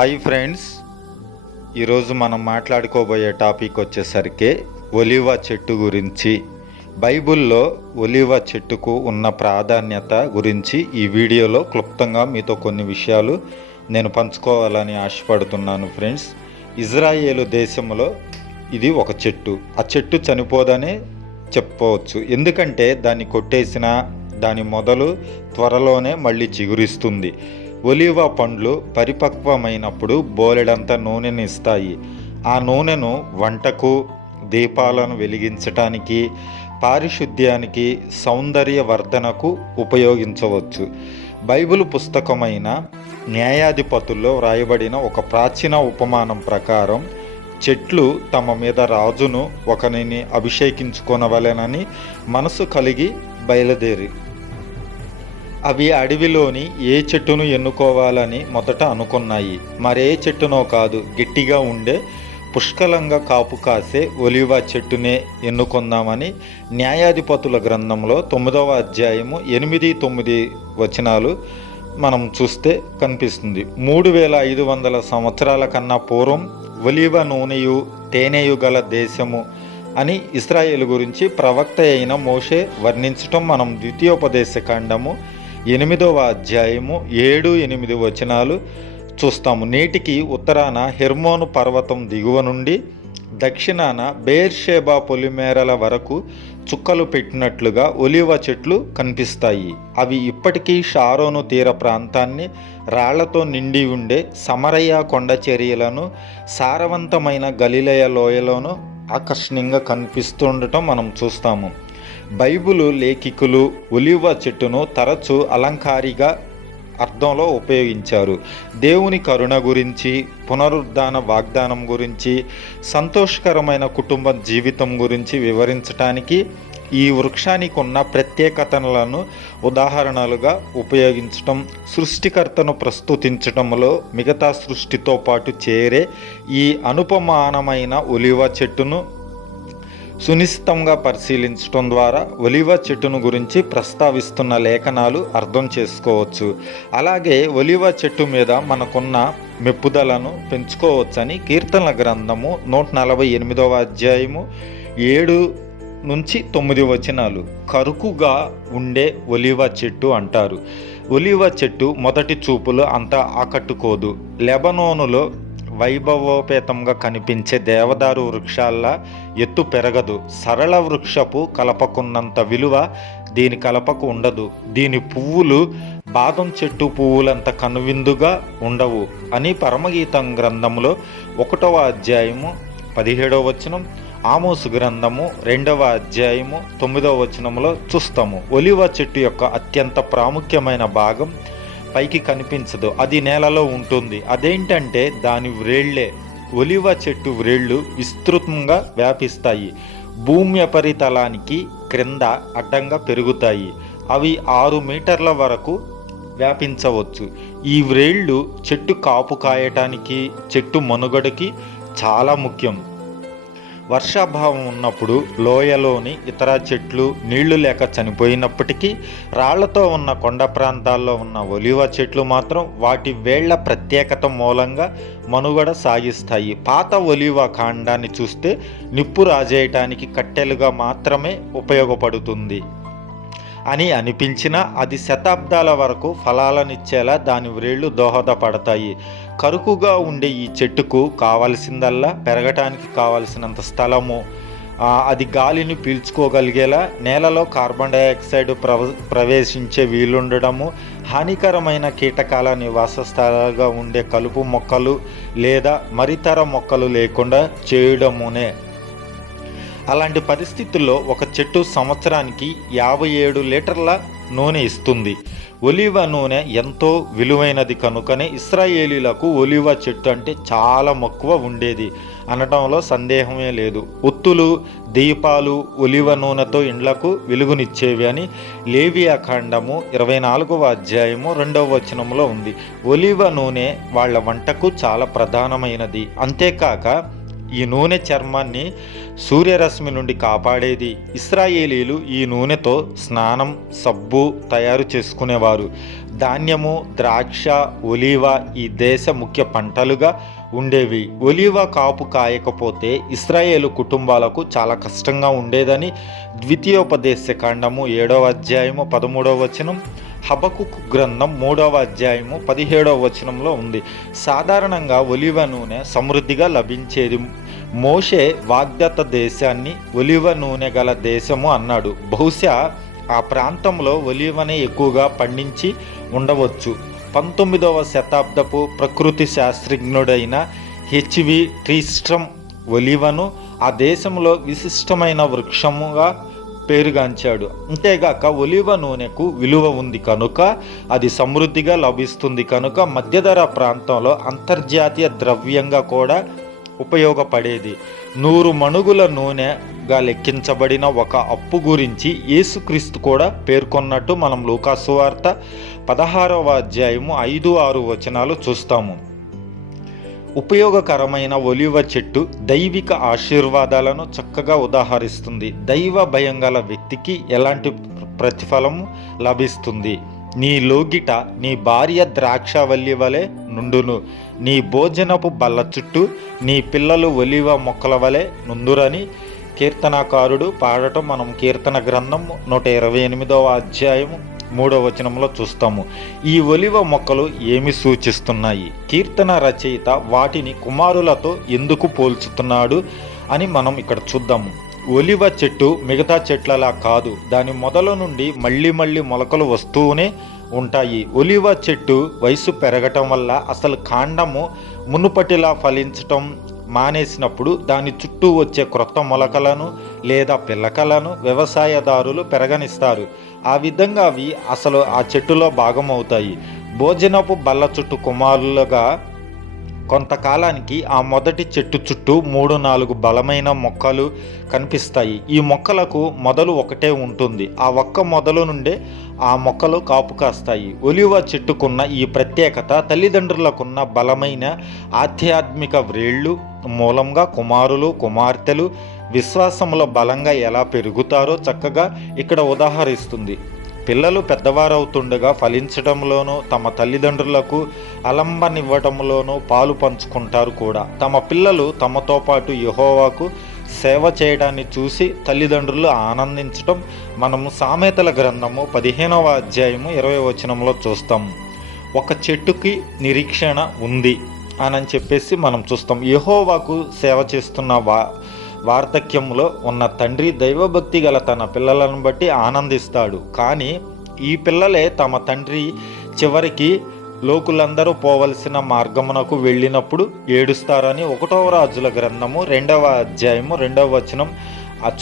Hi friends. ఈరోజు మనం మాట్లాడుకోబోయే topic వచ్చేసరికి ఒలివ చెట్టు గురించి. బైబిల్లో ఒలివ చెట్టుకు ఉన్న ప్రాధాన్యత గురించి ఈ వీడియోలో క్లుప్తంగా మీతో కొన్ని విషయాలు నేను పంచుకోవాలని ఆశపడుతున్నాను ఫ్రెండ్స్. ఇజ్రాయేలు దేశంలో ఇది ఒక చెట్టు. ఆ చెట్టు చనిపోదనే చెప్పవచ్చు ఎందుకంటే దాన్ని కొట్టేసిన దాని మొదలు త్వరలోనే మళ్ళీ చిగురిస్తుంది. ఒలివ పండ్లు పరిపక్వమైనప్పుడు బోలెడంత నూనెని ఇస్తాయి. ఆ నూనెను వంటకు దీపాలను వెలిగించటానికి పారిశుద్ధ్యానికి సౌందర్య వర్ధనకు ఉపయోగించవచ్చు. బైబిల్ పుస్తకమైన న్యాయాధిపతుల్లో వ్రాయబడిన ఒక ప్రాచీన ఉపమానం ప్రకారం చెట్లు తమ మీద రాజును ఒకరిని అభిషేకించుకొనవలెనని మనసు కలిగి బయలుదేరి అవి అడవిలోని ఏ చెట్టును ఎన్నుకోవాలని మొదట అనుకున్నాయి. మరే చెట్టునో కాదు గట్టిగా ఉండే పుష్కలంగా కాపు కాసే ఒలివ చెట్టునే ఎన్నుకుందామని న్యాయాధిపతుల గ్రంథంలో తొమ్మిదవ అధ్యాయము ఎనిమిది తొమ్మిది వచనాలు మనం చూస్తే కనిపిస్తుంది. మూడు వేల ఐదు వందల సంవత్సరాల కన్నా పూర్వం ఒలివ నూనెయు తేనెయు గల దేశము అని ఇస్రాయేల్ గురించి ప్రవక్త అయిన మోషే వర్ణించటం మనం ద్వితీయోపదేశ ఖండము ఎనిమిదవ అధ్యాయము ఏడు ఎనిమిది వచనాలు చూస్తాము. నేటికి ఉత్తరాన హెర్మోను పర్వతం దిగువ నుండి దక్షిణాన బేర్షేబా పొలిమేరల వరకు చుక్కలు పెట్టినట్లుగా ఒలివ చెట్లు కనిపిస్తాయి. అవి ఇప్పటికీ షారోను తీర ప్రాంతాన్ని రాళ్ళతో నిండి ఉండే సమరయ్య కొండ చర్యలను సారవంతమైన గలిలయ లోయలోను ఆకర్షణీయంగా కనిపిస్తుండటం మనం చూస్తాము. బైబిలు లేఖికులు ఒలివ చెట్టును తరచూ అలంకారిగా అర్థంలో ఉపయోగించారు. దేవుని కరుణ గురించి పునరుద్ధాన వాగ్దానం గురించి సంతోషకరమైన కుటుంబ జీవితం గురించి వివరించటానికి ఈ వృక్షానికి ఉన్న ప్రత్యేకతలను ఉదాహరణలుగా ఉపయోగించటం సృష్టికర్తను ప్రస్తుతించటంలో మిగతా సృష్టితో పాటు చేరే ఈ అనుపమానమైన ఒలివ చెట్టును సునిశ్చితంగా పరిశీలించడం ద్వారా ఒలివ చెట్టును గురించి ప్రస్తావిస్తున్న లేఖనాలు అర్థం చేసుకోవచ్చు. అలాగే ఒలివ చెట్టు మీద మనకున్న మెప్పుదలను పెంచుకోవచ్చని కీర్తనల గ్రంథము నూట నలభై ఎనిమిదవ అధ్యాయము ఏడు నుంచి తొమ్మిది వచనాలు. కరుకుగా ఉండే ఒలివ చెట్టు అంటారు. ఒలివ చెట్టు మొదటి చూపులు అంత ఆకట్టుకోదు. లెబనోనులో వైభవోపేతంగా కనిపించే దేవదారు వృక్షాల్లా ఎత్తు పెరగదు. సరళ వృక్షపు కలపకున్నంత విలువ దీని కలపకు ఉండదు. దీని పువ్వులు బాదం చెట్టు పువ్వులంత కనువిందుగా ఉండవు అని పరమగీతం గ్రంథంలో ఒకటవ అధ్యాయము పదిహేడవ వచనం ఆమోసు గ్రంథము రెండవ అధ్యాయము తొమ్మిదవ వచనంలో చూస్తాము. ఒలివ చెట్టు యొక్క అత్యంత ప్రాముఖ్యమైన భాగం పైకి కనిపించదు. అది నేలలో ఉంటుంది. అదేంటంటే దాని వ్రేళ్ళే. ఒలివ చెట్టు వ్రేళ్ళు విస్తృతంగా వ్యాపిస్తాయి. భూమి ఉపరితలానికి క్రింద అడ్డంగా పెరుగుతాయి. అవి ఆరు మీటర్ల వరకు వ్యాపించవచ్చు. ఈ వ్రేళ్ళు చెట్టు కాపు కాయటానికి చెట్టు మనుగడకి చాలా ముఖ్యం. వర్షాభావం ఉన్నప్పుడు లోయలోని ఇతర చెట్లు నీళ్ళు లేక చనిపోయినప్పటికీ రాళ్ళతో ఉన్న కొండ ప్రాంతాల్లో ఉన్న ఒలివ చెట్లు మాత్రం వాటి వేళ్ళ ప్రత్యేకత మూలంగా మనుగడ సాగిస్తాయి. పాత ఒలివ కాండాన్ని చూస్తే నిప్పు రాజేయటానికి కట్టెలుగా మాత్రమే ఉపయోగపడుతుంది అని అనిపించినా అది శతాబ్దాల వరకు ఫలాలనిచ్చేలా దాని వ్రేళ్ళు దోహదపడతాయి. కరుకుగా ఉండే ఈ చెట్టుకు కావలసిందల్లా పెరగటానికి కావలసినంత స్థలము అది గాలిని పీల్చుకోగలిగేలా నేలలో కార్బన్ డైఆక్సైడ్ ప్రవ ప్రవేశించే వీలుండడము హానికరమైన కీటకాల నివాస స్థలాలుగా ఉండే కలుపు మొక్కలు లేదా మరితర మొక్కలు లేకుండా చేయడమునే. అలాంటి పరిస్థితుల్లో ఒక చెట్టు సంవత్సరానికి యాభై ఏడు లీటర్ల నూనె ఇస్తుంది. ఒలివ నూనె ఎంతో విలువైనది కనుకనే ఇస్రాయేలీలకు ఒలివ చెట్టు అంటే చాలా మక్కువ ఉండేది. అనటంలో సందేహమే లేదు. ఒత్తులు దీపాలు ఒలివ నూనెతో ఇండ్లకు వెలుగునిచ్చేవి అని లేవియా ఖండము ఇరవై నాలుగవ అధ్యాయము రెండవ వచనంలో ఉంది. ఒలివ నూనె వాళ్ళ వంటకు చాలా ప్రధానమైనది. అంతేకాక ఈ నూనె చర్మాన్ని సూర్యరశ్మి నుండి కాపాడేది. ఇస్రాయేలీలు ఈ నూనెతో స్నానం సబ్బు తయారు చేసుకునేవారు. ధాన్యము ద్రాక్ష ఒలీవ ఈ దేశ ముఖ్య పంటలుగా ఉండేవి. ఒలీవ కాపు కాయకపోతే ఇస్రాయేలు కుటుంబాలకు చాలా కష్టంగా ఉండేదని ద్వితీయోపదేశ కాండము ఏడవ అధ్యాయము పదమూడవ వచనం హబకుకు గ్రంథం మూడవ అధ్యాయము పదిహేడవ వచనంలో ఉంది. సాధారణంగా ఒలివ నూనె సమృద్ధిగా లభించేది. మోషే వాగ్దత్త దేశాన్ని ఒలివ నూనె గల దేశము అన్నాడు. బహుశా ఆ ప్రాంతంలో ఒలివనే ఎక్కువగా పండించి ఉండవచ్చు. పంతొమ్మిదవ శతాబ్దపు ప్రకృతి శాస్త్రజ్ఞుడైన హెచ్వి ట్రీస్ట్రమ్ ఒలివను ఆ దేశంలో విశిష్టమైన వృక్షముగా పేరుగాంచాడు. అంతేగాక ఒలివ నూనెకు విలువ ఉంది కనుక అది సమృద్ధిగా లభిస్తుంది కనుక మధ్యధర ప్రాంతంలో అంతర్జాతీయ ద్రవ్యంగా కూడా ఉపయోగపడేది. నూరు మణుగుల నూనెగా లెక్కించబడిన ఒక అప్పు గురించి యేసుక్రీస్తు కూడా పేర్కొన్నట్టు మనం లూకాసువార్త పదహారవ అధ్యాయము ఐదు ఆరు వచనాలు చూస్తాము. ఉపయోగకరమైన ఒలివ చెట్టు దైవిక ఆశీర్వాదాలను చక్కగా ఉదాహరిస్తుంది. దైవ భయం గల వ్యక్తికి ఎలాంటి ప్రతిఫలము లభిస్తుంది? నీ లోగిట నీ భార్య ద్రాక్షవల్లి వలె నుండును. నీ భోజనపు బల్ల చుట్టూ నీ పిల్లలు ఒలివ మొక్కల వలె నుందురని కీర్తనాకారుడు పాడటం మనం కీర్తన గ్రంథం నూట ఇరవై ఎనిమిదవ అధ్యాయము మూడవ వచనంలో చూస్తాము. ఈ ఒలివ మొక్కలు ఏమి సూచిస్తున్నాయి? కీర్తన రచయిత వాటిని కుమారులతో ఎందుకు పోల్చుతున్నాడు అని మనం ఇక్కడ చూద్దాము. ఒలివ చెట్టు మిగతా చెట్లలా కాదు. దాని మొదల నుండి మళ్ళీ మళ్ళీ మొలకలు వస్తూనే ఉంటాయి. ఒలివ చెట్టు వయసు పెరగటం వల్ల అసలు కాండము మునుపటిలా ఫలించటం మానేసినప్పుడు దాని చుట్టూ వచ్చే క్రొత్త మొలకలను లేదా పిల్లకలను వ్యవసాయదారులు పెరగనిస్తారు. ఆ విధంగా అవి అసలు ఆ చెట్టులో భాగం అవుతాయి భోజనపు బల్ల చుట్టూ కుమారులుగా కొంతకాలానికి ఆ మొదటి చెట్టు చుట్టూ మూడు నాలుగు బలమైన మొక్కలు కనిపిస్తాయి. ఈ మొక్కలకు మొదలు ఒకటే ఉంటుంది. ఆ ఒక్క మొదలు నుండే ఆ మొక్కలు కాపు కాస్తాయి. ఒలివ చెట్టుకున్న ఈ ప్రత్యేకత తల్లిదండ్రులకున్న బలమైన ఆధ్యాత్మిక వ్రేళ్ళు మూలంగా కుమారులు కుమార్తెలు విశ్వాసంలో బలంగా ఎలా పెరుగుతారో చక్కగా ఇక్కడ ఉదాహరిస్తుంది. పిల్లలు పెద్దవారవుతుండగా ఫలించడంలోనూ తమ తల్లిదండ్రులకు అలంబనివ్వటంలోనూ పాలు పంచుకుంటారు కూడా. తమ పిల్లలు తమతో పాటు యహోవాకు సేవ చేయడాన్ని చూసి తల్లిదండ్రులు ఆనందించటం మనము సామెతల గ్రంథము పదిహేనవ అధ్యాయము ఇరవై వచనంలో చూస్తాం. ఒక చెట్టుకి నిరీక్షణ ఉంది అని చెప్పేసి మనం చూస్తాం. యహోవాకు సేవ చేస్తున్న వా వార్ధక్యంలో ఉన్న తండ్రి దైవభక్తి గల తన పిల్లలను బట్టి ఆనందిస్తాడు. కానీ ఈ పిల్లలే తమ తండ్రి చివరికి లోకులందరూ పోవలసిన మార్గమునకు వెళ్ళినప్పుడు ఏడుస్తారని ఒకటవ రాజుల గ్రంథము రెండవ అధ్యాయము రెండవ వచనం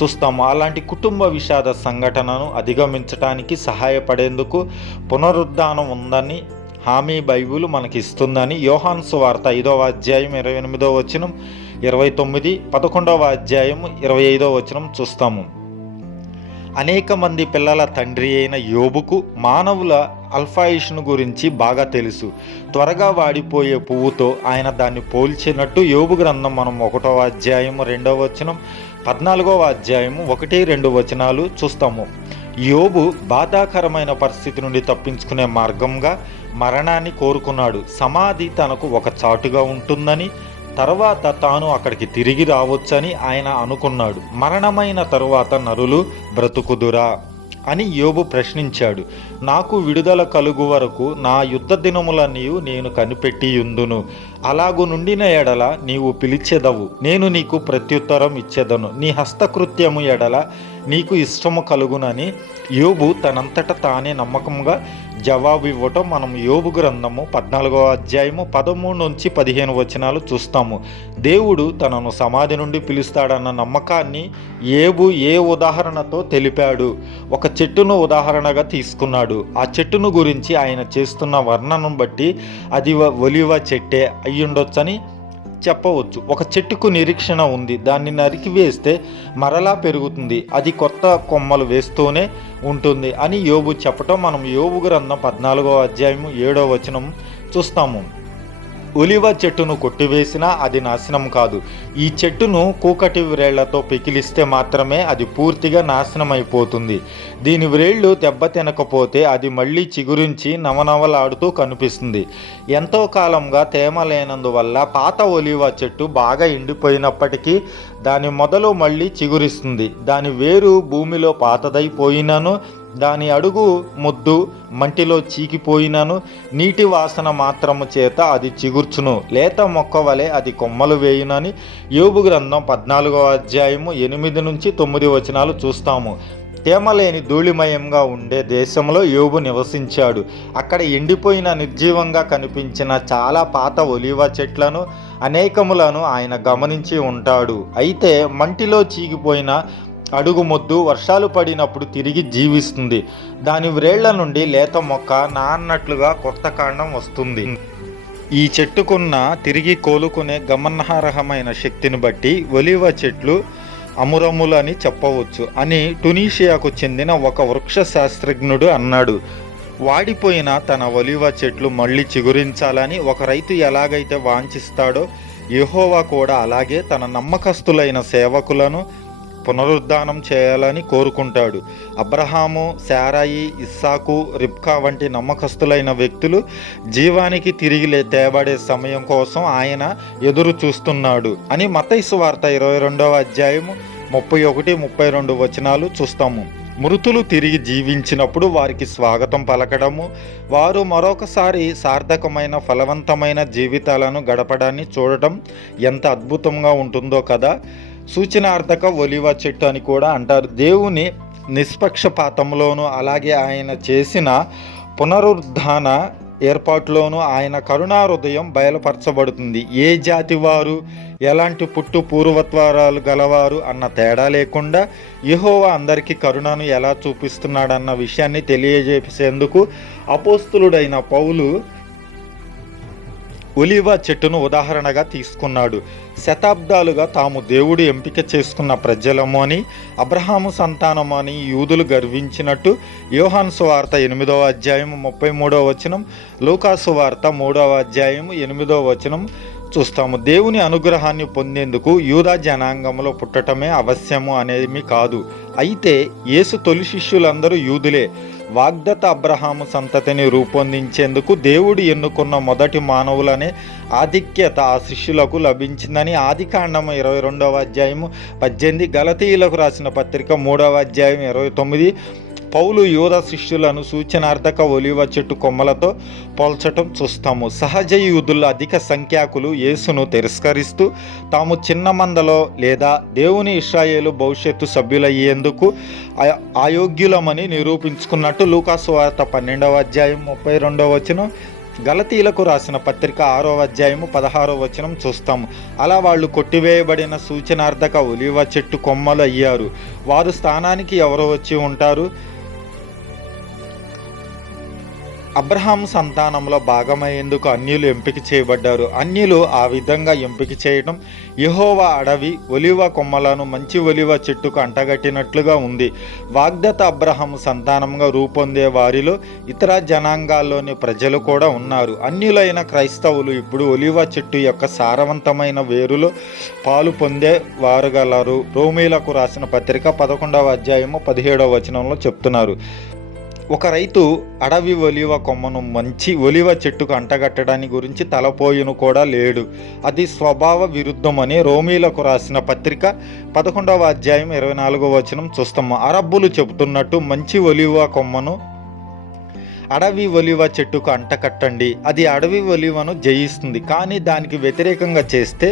చూస్తాము అలాంటి కుటుంబ విషాద సంఘటనను అధిగమించడానికి సహాయపడేందుకు పునరుద్ధానం ఉందని హామీ బైబుల్ మనకి ఇస్తుందని యోహాన్స్ వార్త ఐదవ అధ్యాయం ఇరవై ఎనిమిదవ వచనం ఇరవై తొమ్మిది పదకొండవ అధ్యాయం ఇరవై ఐదవ వచనం చూస్తాము. అనేక మంది పిల్లల తండ్రి అయిన యోబుకు మానవుల అల్ఫాయిష్ను గురించి బాగా తెలుసు. త్వరగా వాడిపోయే పువ్వుతో ఆయన దాన్ని పోల్చినట్టు యోబు గ్రంథం మనం ఒకటవ అధ్యాయము రెండవ వచనం పద్నాలుగవ అధ్యాయము ఒకటి రెండు వచనాలు చూస్తాము. యోబు బాధాకరమైన పరిస్థితి నుండి తప్పించుకునే మార్గంగా మరణాన్ని కోరుకున్నాడు. సమాధి తనకు ఒక చాటుగా ఉంటుందని తర్వాత తాను అక్కడికి తిరిగి రావచ్చని ఆయన అనుకున్నాడు. మరణమైన తరువాత నరులు బ్రతుకుదురా? అని యోబు ప్రశ్నించాడు. నాకు విడుదల కలుగు వరకు నా యుద్ధ దినములన్నీ నేను కనిపెట్టియుందును. అలాగు నుండిన ఎడల నీవు పిలిచెదవు. నేను నీకు ప్రత్యుత్తరం ఇచ్చేదను. నీ హస్తకృత్యము ఎడల నీకు ఇష్టము కలుగునని యోబు తనంతట తానే నమ్మకంగా జవాబు ఇవ్వటం మనం యోబు గ్రంథము పద్నాలుగో అధ్యాయము పదమూడు నుంచి పదిహేను వచనాలు చూస్తాము. దేవుడు తనను సమాధి నుండి పిలుస్తాడన్న నమ్మకాన్ని ఏబు ఏ ఉదాహరణతో తెలిపాడు? ఒక చెట్టును ఉదాహరణగా తీసుకున్నాడు. ఆ చెట్టును గురించి ఆయన చేస్తున్న వర్ణనం బట్టి అది ఒలివ చెట్టే. అయ్యుండొచ్చని చెప్పవచ్చు. ఒక చెట్టుకు నిరీక్షణ ఉంది. దాన్ని నరికి వేస్తే మరలా పెరుగుతుంది. అది కొత్త కొమ్మలు వేస్తూనే ఉంటుంది అని యోబు చెప్పటం మనం యోబు గ్రంథం పద్నాలుగో అధ్యాయము ఏడో వచనం చూస్తాము. ఒలివ చెట్టును కొట్టివేసినా అది నాశనం కాదు. ఈ చెట్టును కూకటి వ్రేళ్ళతో పికిలిస్తే మాత్రమే అది పూర్తిగా నాశనం అయిపోతుంది దీని వ్రేళ్ళు దెబ్బతినకపోతే అది మళ్ళీ చిగురించి నవనవలాడుతూ కనిపిస్తుంది. ఎంతో కాలంగా తేమ లేనందువల్ల పాత ఒలివ చెట్టు బాగా ఎండిపోయినప్పటికీ దాని మొదలు మళ్ళీ చిగురిస్తుంది. దాని వేరు భూమిలో పాతదైపోయినను దాని అడుగు ముద్దు మంటిలో చీకిపోయినను నీటి వాసన మాత్రము చేత అది చిగుర్చును. లేత మొక్క వలె అది కొమ్మలు వేయునని యోబు గ్రంథం పద్నాలుగో అధ్యాయము ఎనిమిది నుంచి తొమ్మిది వచనాలు చూస్తాము. తేమలేని ధూళిమయంగా ఉండే దేశంలో యోబు నివసించాడు. అక్కడ ఎండిపోయిన నిర్జీవంగా కనిపించిన చాలా పాత ఒలివ చెట్లను అనేకములను ఆయన గమనించి ఉంటాడు. అయితే మంటిలో చీకిపోయిన అడుగు మొద్దు వర్షాలు పడినప్పుడు తిరిగి జీవిస్తుంది. దాని వ్రేళ్ళ నుండి లేత మొక్క నాన్నట్లుగా కొత్త కాండం వస్తుంది. ఈ చెట్టుకున్న తిరిగి కోలుకునే గమనార్హమైన శక్తిని బట్టి ఒలివ చెట్లు అమురములని చెప్పవచ్చు అని టునీషియాకు చెందిన ఒక వృక్ష శాస్త్రజ్ఞుడు అన్నాడు. వాడిపోయిన తన ఒలివ చెట్లు మళ్ళీ చిగురించాలని ఒక రైతు ఎలాగైతే వాంఛిస్తాడో యహోవా కూడా అలాగే తన నమ్మకస్తులైన సేవకులను పునరుద్ధానం చేయాలని కోరుకుంటాడు. అబ్రహాము శారాయి ఇస్సాకు రిబ్కా వంటి నమ్మకస్తులైన వ్యక్తులు జీవానికి తిరిగి లే- తేబడే సమయం కోసం ఆయన ఎదురు చూస్తున్నాడు అని మతైసు వార్త ఇరవై రెండవ అధ్యాయము ముప్పై ఒకటి ముప్పై రెండు వచనాలు చూస్తాము. మృతులు తిరిగి జీవించినప్పుడు వారికి స్వాగతం పలకడము. వారు మరొకసారి సార్థకమైన ఫలవంతమైన జీవితాలను గడపడాన్ని చూడటం ఎంత అద్భుతంగా ఉంటుందో కదా. సూచనార్థక ఒలివ చెట్టు అని కూడా అంటారు. దేవుని నిష్పక్షపాతంలోను అలాగే ఆయన చేసిన పునరుద్ధాన ఏర్పాటులోనూ ఆయన కరుణా హృదయం బయలుపరచబడుతుంది. ఏ జాతి వారు ఎలాంటి పుట్టు పూర్వత్వారాలు గలవారు అన్న తేడా లేకుండా యహోవా అందరికీ కరుణను ఎలా చూపిస్తున్నాడన్న విషయాన్ని తెలియజేసేందుకు అపోస్తులుడైన పౌలు ఒలివా చెట్టును ఉదాహరణగా తీసుకున్నాడు. శతాబ్దాలుగా తాము దేవుడు ఎంపిక చేసుకున్న ప్రజలము అని అబ్రహాము సంతానము అని యూదులు గర్వించినట్టు యోహాన్ సువార్త ఎనిమిదవ అధ్యాయం ముప్పై మూడవ వచనం లూకాసు వార్త మూడవ అధ్యాయం ఎనిమిదవ వచనం చూస్తాము. దేవుని అనుగ్రహాన్ని పొందేందుకు యూదా జనాంగంలో పుట్టటమే అవశ్యము అనేమి కాదు. అయితే యేసు తొలి శిష్యులందరూ యూదులే. వాగ్దత అబ్రహాము సంతతిని రూపొందించేందుకు దేవుడు ఎన్నుకున్న మొదటి మానవులనే ఆధిక్యత ఆ శిష్యులకు లభించిందని ఆదికాండము ఇరవై రెండవ అధ్యాయము పద్దెనిమిది గలతీయులకు రాసిన పత్రిక మూడవ అధ్యాయం ఇరవై తొమ్మిది పౌలు యోధ శిష్యులను సూచనార్థక ఒలివ చెట్టు కొమ్మలతో పోల్చటం చూస్తాము. సహజ యూదుల అధిక సంఖ్యాకులు యేసును తిరస్కరిస్తూ తాము చిన్న మందలో లేదా దేవుని ఇస్రాయేలు భవిష్యత్తు సభ్యులయ్యేందుకు అయోగ్యులమని నిరూపించుకున్నట్టు లూకాసు వార్త పన్నెండవ అధ్యాయం ముప్పై రెండవ వచనం గలతీలకు రాసిన పత్రిక ఆరో అధ్యాయము పదహారో వచనం చూస్తాము. అలా వాళ్ళు కొట్టివేయబడిన సూచనార్థక ఒలివ చెట్టు కొమ్మలు అయ్యారు వారు స్థానానికి ఎవరు వచ్చి ఉంటారు? అబ్రహాం సంతానంలో భాగమయ్యేందుకు అన్యులు ఎంపిక చేయబడ్డారు. అన్యులు ఆ విధంగా ఎంపిక చేయడం యహోవ అడవి ఒలివ కొమ్మలను మంచి ఒలివ చెట్టుకు అంటగట్టినట్లుగా ఉంది. వాగ్దత అబ్రహాం సంతానంగా రూపొందే వారిలో ఇతర జనాంగాల్లోని ప్రజలు కూడా ఉన్నారు. అన్యులైన క్రైస్తవులు ఇప్పుడు ఒలివ చెట్టు యొక్క సారవంతమైన వేరులో పాలు పొందే వారుగలరు. రోమీలకు రాసిన పత్రిక పదకొండవ అధ్యాయము పదిహేడవ వచనంలో చెప్తున్నారు. ఒక రైతు అడవి ఒలివ కొమ్మను మంచి ఒలివ చెట్టుకు అంటగట్టడాన్ని గురించి తలపోయును కూడా లేడు. అది స్వభావ విరుద్ధమని రోమీలకు రాసిన పత్రిక పదకొండవ అధ్యాయం ఇరవై నాలుగవ వచనం చూస్తాము. అరబ్బులు చెబుతున్నట్టు మంచి ఒలివ కొమ్మను అడవి ఒలివ చెట్టుకు అంటకట్టండి అది అడవి ఒలివను జయిస్తుంది. కానీ దానికి వ్యతిరేకంగా చేస్తే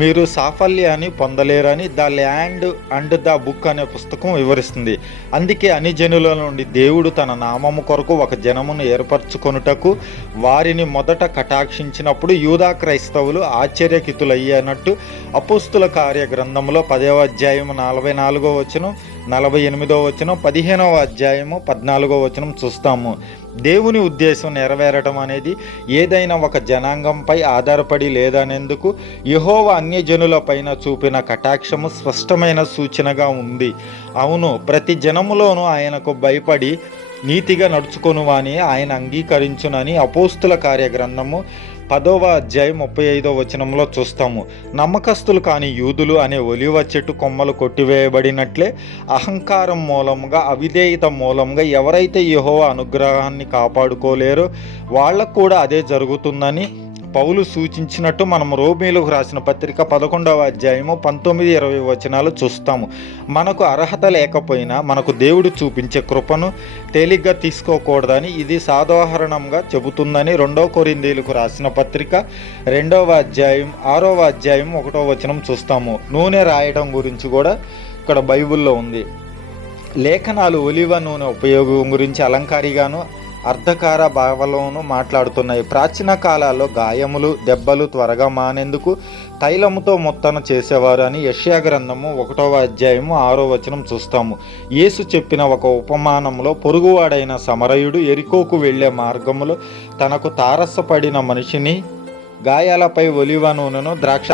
మీరు సాఫల్యాన్ని పొందలేరని the land and the book అనే పుస్తకం వివరిస్తుంది. అందుకే అన్ని జనుల నుండి దేవుడు తన నామము కొరకు ఒక జనమును ఏర్పరచుకొనుటకు వారిని మొదట కటాక్షించినప్పుడు యూదా క్రైస్తవులు ఆశ్చర్యకితులయ్యానట్టు అపుస్తుల కార్య గ్రంథంలో పదవ అధ్యాయం నలభై నాలుగో వచనం నలభై ఎనిమిదో వచనం పదిహేనవ అధ్యాయము పద్నాలుగో వచనం చూస్తాము. దేవుని ఉద్దేశం నెరవేరటం అనేది ఏదైనా ఒక జనాంగంపై ఆధారపడి లేదనేందుకు యహోవ అన్యజనులపైన చూపిన కటాక్షము స్పష్టమైన సూచనగా ఉంది. అవును ప్రతి జనములోనూ ఆయనకు భయపడి నీతిగా నడుచుకునువని ఆయన అంగీకరించునని అపోస్తుల కార్యగ్రంథము పదవ అధ్యాయం ముప్పై ఐదో వచనంలో చూస్తాము. నమ్మకస్తులు కాని యూదులు అనే ఒలివ చెట్టు కొమ్మలు కొట్టివేయబడినట్లే అహంకారం మూలంగా అవిధేయత మూలంగా ఎవరైతే యెహోవా అనుగ్రహాన్ని కాపాడుకోలేరో వాళ్ళకు కూడా అదే జరుగుతుందని పౌలు సూచించినట్టు మనం రోమిలకు రాసిన పత్రిక పదకొండవ అధ్యాయము పంతొమ్మిది ఇరవై వచనాలు చూస్తాము. మనకు అర్హత లేకపోయినా మనకు దేవుడు చూపించే కృపను తేలిగ్గా తీసుకోకూడదని ఇది సాధారణంగా చెబుతుందని రెండవ కొరిందీలకు రాసిన పత్రిక రెండవ అధ్యాయం ఆరవ అధ్యాయం ఒకటో వచనం చూస్తాము. నూనె రాయడం గురించి కూడా ఇక్కడ బైబిల్లో ఉంది. లేఖనాలు ఒలివ నూనె ఉపయోగం గురించి అలంకారిగాను అర్ధకార భావలోనూ మాట్లాడుతున్నాయి. ప్రాచీన కాలాల్లో గాయములు దెబ్బలు త్వరగా మానేందుకు తైలముతో మొత్తన చేసేవారు అని యష్యా గ్రంథము ఒకటవ అధ్యాయము ఆరో వచనం చూస్తాము. యేసు చెప్పిన ఒక ఉపమానంలో పొరుగువాడైన సమరయుడు ఎరికోకు వెళ్ళే మార్గములో తనకు తారసపడిన మనిషిని గాయాలపై ఒలివ నూనెను ద్రాక్ష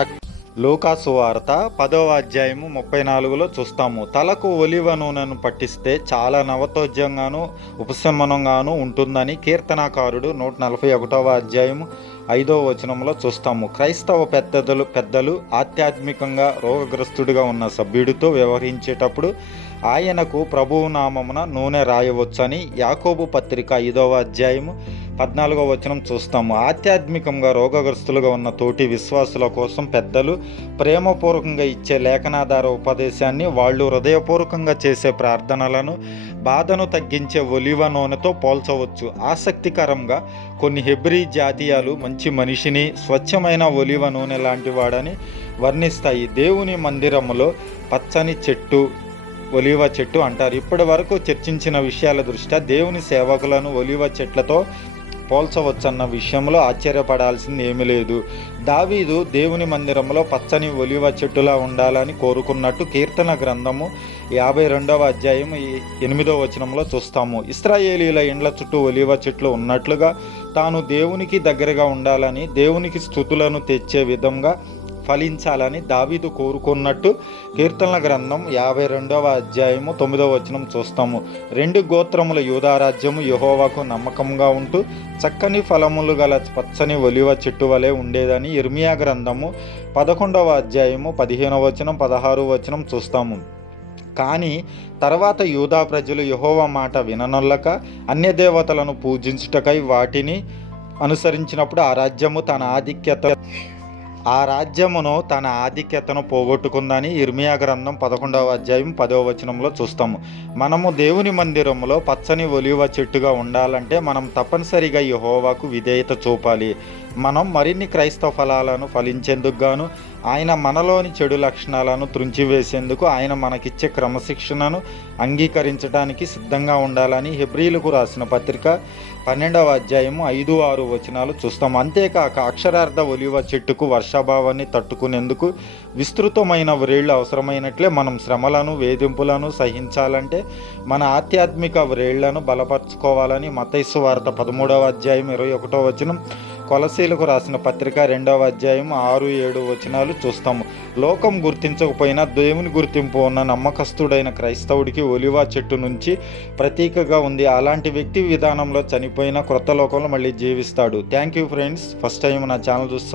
లోకాసు వార్త పదవ అధ్యాయము ముప్పై నాలుగులో చూస్తాము. తలకు ఒలివ నూనెను పట్టిస్తే చాలా నవతోజ్యంగాను ఉపశమనంగాను ఉంటుందని కీర్తనాకారుడు నూట నలభై ఒకటవ అధ్యాయము ఐదవ వచనంలో చూస్తాము. క్రైస్తవ పెద్దలు పెద్దలు ఆధ్యాత్మికంగా రోగగ్రస్తుడిగా ఉన్న సభ్యుడితో వ్యవహరించేటప్పుడు ఆయనకు ప్రభువు నామమున నూనె రాయవచ్చని యాకోబు పత్రిక ఐదవ అధ్యాయము పద్నాలుగో వచనం చూస్తాము. ఆధ్యాత్మికంగా రోగగ్రస్తులుగా ఉన్న తోటి విశ్వాసుల కోసం పెద్దలు ప్రేమపూర్వకంగా ఇచ్చే లేఖనాధార ఉపదేశాన్ని వాళ్ళు హృదయపూర్వకంగా చేసే ప్రార్థనలను బాధను తగ్గించే ఒలివ నూనెతో పోల్చవచ్చు. ఆసక్తికరంగా కొన్ని హెబ్రీ జాతీయాలు మంచి మనిషిని స్వచ్ఛమైన ఒలివ నూనె లాంటి వాడని వర్ణిస్తాయి. దేవుని మందిరములో పచ్చని చెట్టు ఒలివ చెట్టు అంటారు. ఇప్పటి వరకు చర్చించిన విషయాల దృష్ట్యా దేవుని సేవకులను ఒలివ చెట్లతో పోల్చవచ్చన్న విషయంలో ఆశ్చర్యపడాల్సింది ఏమీ లేదు. దావీదు దేవుని మందిరంలో పచ్చని ఒలివ చెట్టులా ఉండాలని కోరుకున్నట్టు కీర్తన గ్రంథము యాభై రెండవ అధ్యాయం ఎనిమిదవ వచనంలో చూస్తాము. ఇస్రాయేలీల ఇండ్ల చుట్టూ ఒలివ చెట్లు ఉన్నట్లుగా తాను దేవునికి దగ్గరగా ఉండాలని దేవునికి స్థుతులను తెచ్చే విధంగా ఫలించాలని దావీదు కోరుకున్నట్టు కీర్తనల గ్రంథం యాభై రెండవ అధ్యాయము తొమ్మిదవ వచనం చూస్తాము. రెండు గోత్రముల యూదారాజ్యము యహోవాకు నమ్మకంగా ఉంటూ చక్కని ఫలములు గల పచ్చని ఒలివ చెట్టు వలె ఉండేదని ఇర్మియా గ్రంథము పదకొండవ అధ్యాయము పదిహేనవ వచనం పదహారు వచనం చూస్తాము. కానీ తర్వాత యూదా ప్రజలు యహోవ మాట విననొల్లక అన్య దేవతలను పూజించుటకై వాటిని అనుసరించినప్పుడు ఆ రాజ్యము తన ఆధిక్యత ఆ రాజ్యమును తన ఆధిక్యతను పోగొట్టుకుందని ఇర్మియా గ్రంథం పదకొండవ అధ్యాయం పదవ వచనంలో చూస్తాము. మనము దేవుని మందిరంలో పచ్చని ఒలివ చెట్టుగా ఉండాలంటే మనం తప్పనిసరిగా ఈ హోవాకు విధేయత చూపాలి. మనం మరిన్ని క్రైస్తవ ఫలాలను ఫలించేందుకు గాను ఆయన మనలోని చెడు లక్షణాలను త్రుంచివేసేందుకు ఆయన మనకిచ్చే క్రమశిక్షణను అంగీకరించడానికి సిద్ధంగా ఉండాలని హెబ్రిలకు రాసిన పత్రిక పన్నెండవ అధ్యాయము ఐదు ఆరు వచనాలు చూస్తాం. అంతేకాక అక్షరార్థ ఒలివ చెట్టుకు వర్షాభావాన్ని తట్టుకునేందుకు విస్తృతమైన వ్రేళ్ళు అవసరమైనట్లే మనం శ్రమలను వేధింపులను సహించాలంటే మన ఆధ్యాత్మిక వ్రేళ్ళను బలపరచుకోవాలని మతైసు వార్త పదమూడవ అధ్యాయం ఇరవై ఒకటో వచనం కొలసీలకు రాసిన పత్రిక రెండవ అధ్యాయం ఆరు ఏడు వచనాలు చూస్తాము. లోకం గుర్తించకపోయినా దేవుని గుర్తింపు ఉన్న నమ్మకస్తుడైన క్రైస్తవుడికి ఒలివా చెట్టు నుంచి ప్రతీకగా ఉంది. అలాంటి వ్యక్తి విధానంలో చనిపోయిన క్రొత్త లోకంలో మళ్ళీ జీవిస్తాడు. Thank you friends first time నా ఛానల్ చూసి